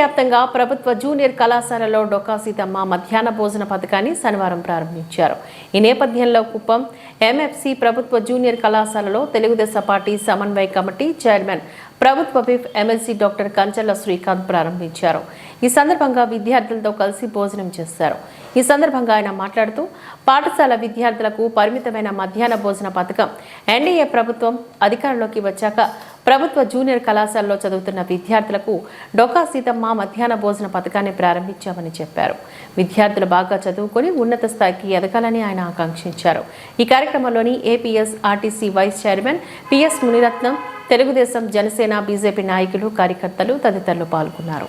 వ్యాప్తంగా ప్రభుత్వ జూనియర్ కళాశాలలో డొక్కా సీతమ్మ మధ్యాహ్న భోజన పథకాన్ని శనివారం ప్రారంభించారు. ఈ నేపథ్యంలో కుప్పం ఎంఎఫ్సి ప్రభుత్వ జూనియర్ కళాశాలలో తెలుగుదేశం పార్టీ సమన్వయ కమిటీ చైర్మన్ ప్రభుత్వ whip MLC doctor Kancharla Srikanth ప్రారంభించారు. ఈ సందర్భంగా విద్యార్థులతో కలిసి భోజనం చేశారు. ఈ సందర్భంగా ఆయన మాట్లాడుతూ పాఠశాల విద్యార్థులకు పరిమితమైన మధ్యాహ్న భోజన పథకం ఎన్డీఏ ప్రభుత్వం అధికారంలోకి వచ్చాక ప్రభుత్వ జూనియర్ కళాశాలలో చదువుతున్న విద్యార్థులకు డొక్కా సీతమ్మ మధ్యాహ్న భోజన పథకాన్ని ప్రారంభించామని చెప్పారు. విద్యార్థులు బాగా చదువుకొని ఉన్నత స్థాయికి ఎదగాలని ఆయన ఆకాంక్షించారు. ఈ కార్యక్రమంలోని APS RTC vice chairman PS Muniratnam, Telugu Desam, Janasena, BJP నాయకులు, కార్యకర్తలు తదితరులు పాల్గొన్నారు.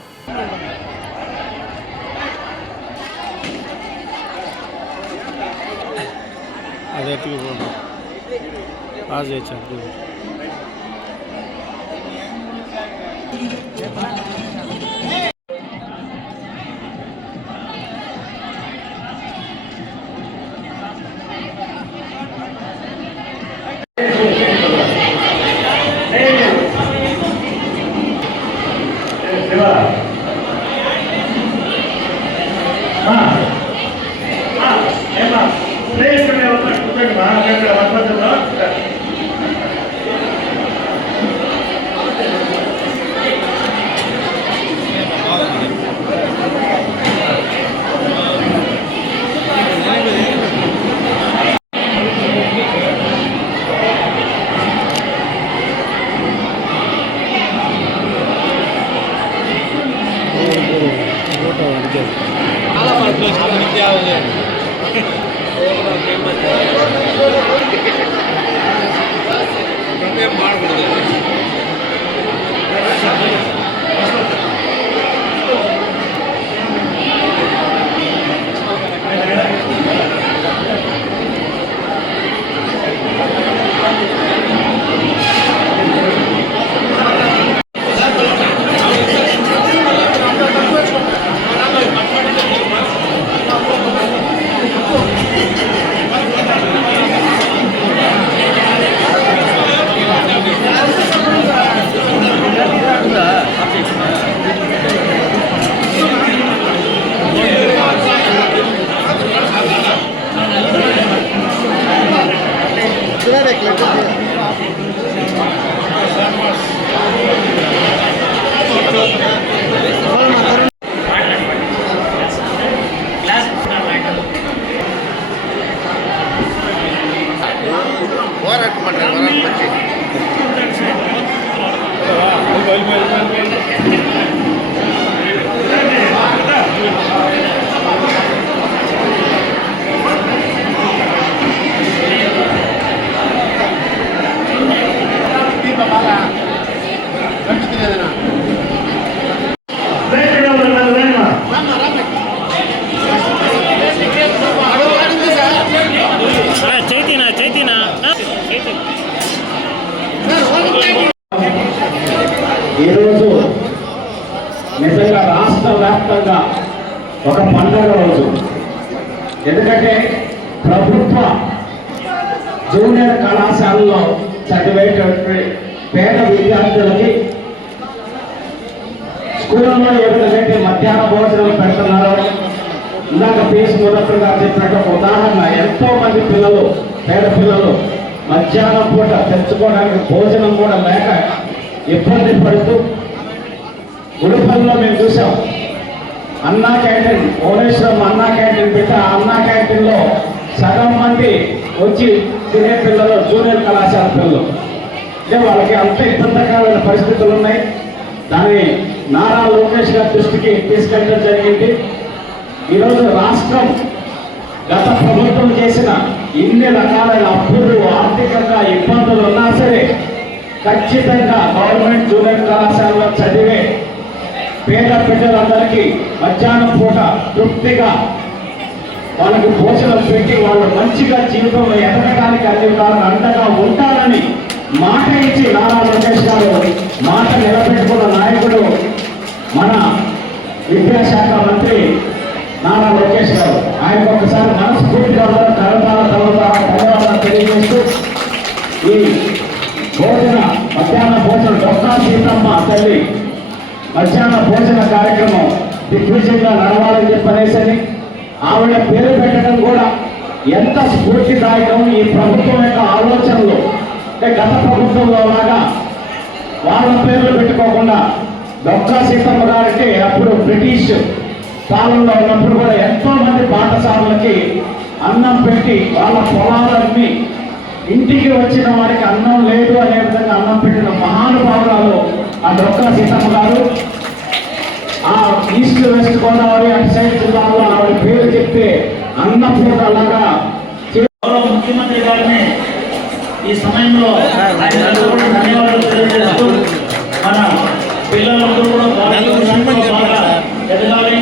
ఈరోజు నిజంగా రాష్ట్ర వ్యాప్తంగా ఒక పండుగ రోజు. ఎందుకంటే ప్రభుత్వ జూనియర్ కళాశాలలో చదివేటటువంటి పేద విద్యార్థులకి స్కూళ్ళలో ఏదైతే మధ్యాహ్న భోజనం పెడుతున్నారో, ఇందాక పీఎస్ మురళి గారు చెప్పినట్టు ఒక ఉదాహరణ, ఎంతో మంది పిల్లలు, పేద పిల్లలు మధ్యాహ్నం పూట తెచ్చుకోవడానికి భోజనం కూడా లేక ఇబ్బంది పడుతూ ఉడుపల్లో మేము చూసాం. అన్నా క్యాంటీన్, భువనేశ్వరం అన్నా క్యాంటీన్ పెట్టి ఆ అన్నా క్యాంటీన్లో సగం మంది వచ్చి తినే పిల్లలు జూనియర్ కళాశాల పిల్లలు. అంటే వాళ్ళకి అంత ఇబ్బందికరమైన పరిస్థితులు ఉన్నాయి. దాన్ని నారా లోకేష్ గారి దృష్టికి తీసుకెళ్ళడం జరిగింది. ఈరోజు రాష్ట్రం గత ప్రభుత్వం చేసిన ఇన్ని రకాలైన అప్పులు, ఆర్థికంగా ఇబ్బందులు ఉన్నా సరే ఖచ్చితంగా గవర్నమెంట్ జూనియర్ కళాశాలలో చదివే పేద బిడ్డలందరికీ మధ్యాహ్నం పూట తృప్తిగా వాళ్ళకి భోజనం పెట్టి వాళ్ళు మంచిగా జీవితంలో ఎదగడానికి అన్ని విధాలుగా అండగా ఉంటారని మాట ఇచ్చి నారా లోకేష్ గారు మాట నిలబెట్టుకున్న నాయకుడు మన విద్యాశాఖ మంత్రి నారా లోకేష్ గారు. ఆయనకు ఒకసారి మనస్ఫూర్తిగా ధన్యవాదాలు తెలియజేస్తూ ఈ భోజన మధ్యాహ్న భోజనం డొక్కా సీతమ్మ తల్లి మధ్యాహ్న భోజన కార్యక్రమం దిగ్విజయంగా నడవాలని చెప్పనేసని ఆవిడ పేరు పెట్టడం కూడా ఎంత స్ఫూర్తిదాయకం. ఈ ప్రభుత్వం యొక్క ఆలోచనలు అంటే గత ప్రభుత్వంలో లాగా వాళ్ళ పేర్లు పెట్టుకోకుండా డొక్కా సీతమ్మ గారికి అప్పుడు బ్రిటిష్ పాలనలో ఉన్నప్పుడు కూడా ఎంతో మంది పాఠశాలలకి అన్నం పెట్టి వాళ్ళ పొలాలన్నీ ఇంటికి వచ్చిన వారికి అన్నం లేదు అనే విధంగా అన్నం పెట్టిన మహానుభావురాలు ఆ డొక్కా సీతమ్మ గారు. ఆ ఈస్ట్ వెస్ట్ గోదావరి అటు సైడ్ జిల్లాలో ఆవిడ పేరు చెప్తే అన్నపూర్ణలాగా ముఖ్యమంత్రి గారిని ఈ సమయంలో ఆయనకు కూడా ధన్యవాదాలు తెలియజేస్తూ మన పిల్లలందరూ కూడా బాగా ఎదగాలి,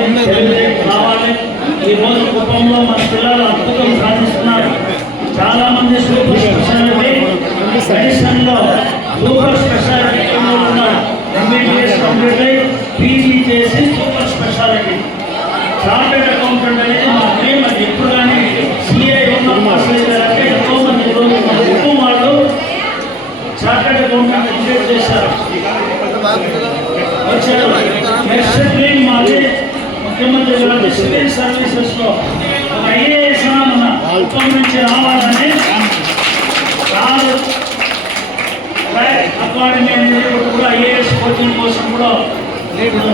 రావాలి. ఈ రోజు కుటుంబంలో మన పిల్లలు అద్భుతం సాధిస్తున్నారు. చాలా మంది సూపర్ స్పెషాలిటీ మెడిసిన్ లో సూపర్ స్పెషాలిటీ ఎంబీబీఎస్ కంప్లీట్ అయి పీజీ చేసి సూపర్ స్పెషాలిటీ చార్టెడ్ అకౌంటెంట్ అనేది మా డ్రీమ్. అది ఎప్పుడు కానీ సిఏ అంటే ఎంతో మంది ఎక్కువ వాళ్ళు చార్టెడ్ అకౌంటెంట్ కంప్లీట్ చేశారు, వచ్చారు. నెక్స్ట్ డ్రీమ్ మాది ముఖ్యమంత్రి గారు సివిల్ సర్వీసెస్ లో ఒక ఐఏఎస్ మన కుటుంబం నుంచి రావాలని రాదు అకాడమీ అనేది కూడా ఐఏఎస్ కోచింగ్ కోసం కూడా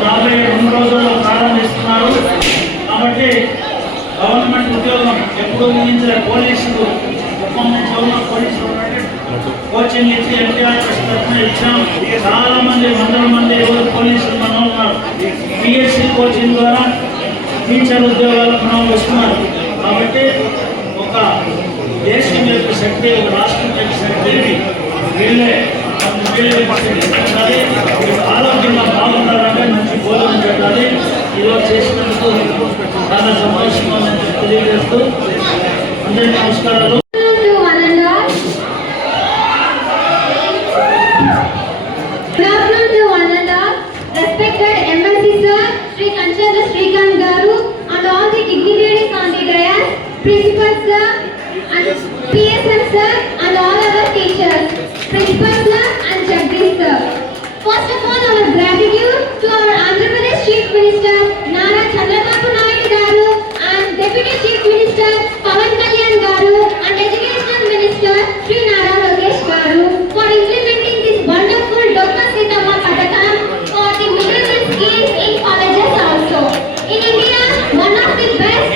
రాబోయే 2 రోజుల్లో ప్రారంభిస్తున్నారు. కాబట్టి గవర్నమెంట్ ఉద్యోగం ఎప్పుడు ఊహించిన పోలీసులు కుప్పం నుంచి ఉన్న పోలీసులు కోచింగ్ ఇచ్చి ఎన్టీఆర్ తరఫున ఇచ్చాం. చాలా మంది 100 మంది పోలీసులు మనం ఉన్నారు. పిఎస్సి కోచింగ్ ద్వారా టీచర్ ఉద్యోగాలు మనం వస్తున్నారు. కాబట్టి ఒక దేశం యొక్క శక్తి, ఒక రాష్ట్రం యొక్క శక్తి వీళ్ళే పెట్టాలి. ఆరోగ్యంగా బాగుండాలంటే మంచి భోజనం పెట్టాలి. ఈరోజు చేసినందుకు చాలా సంతోషంగా తెలియజేస్తూ అందరికీ నమస్కారాలు. Respected MLC sir, Sri Kanchana Srikanth Garu, and all the dignitaries on the dais, principal sir, and PSM sir, and all other teachers, principal sir, and Jagdish sir. First of all, our gratitude to our Andhra Pradesh Chief Minister Nara Chandrababu Naidu Garu and Deputy Chief Minister Pawan Kalyan Garu and Educational Minister Sri Nara Lokesh Garu for implementing this wonderful Dokka Sitama Padakam for the middle schemes in colleges also. In India, one of the best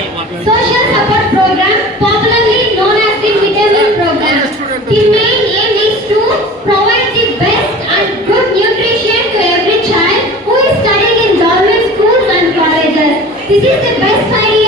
social support program, popularly known as the midday program. The main aim is to provide the best and good nutrition to every child who is studying in government schools and colleges. This is the best idea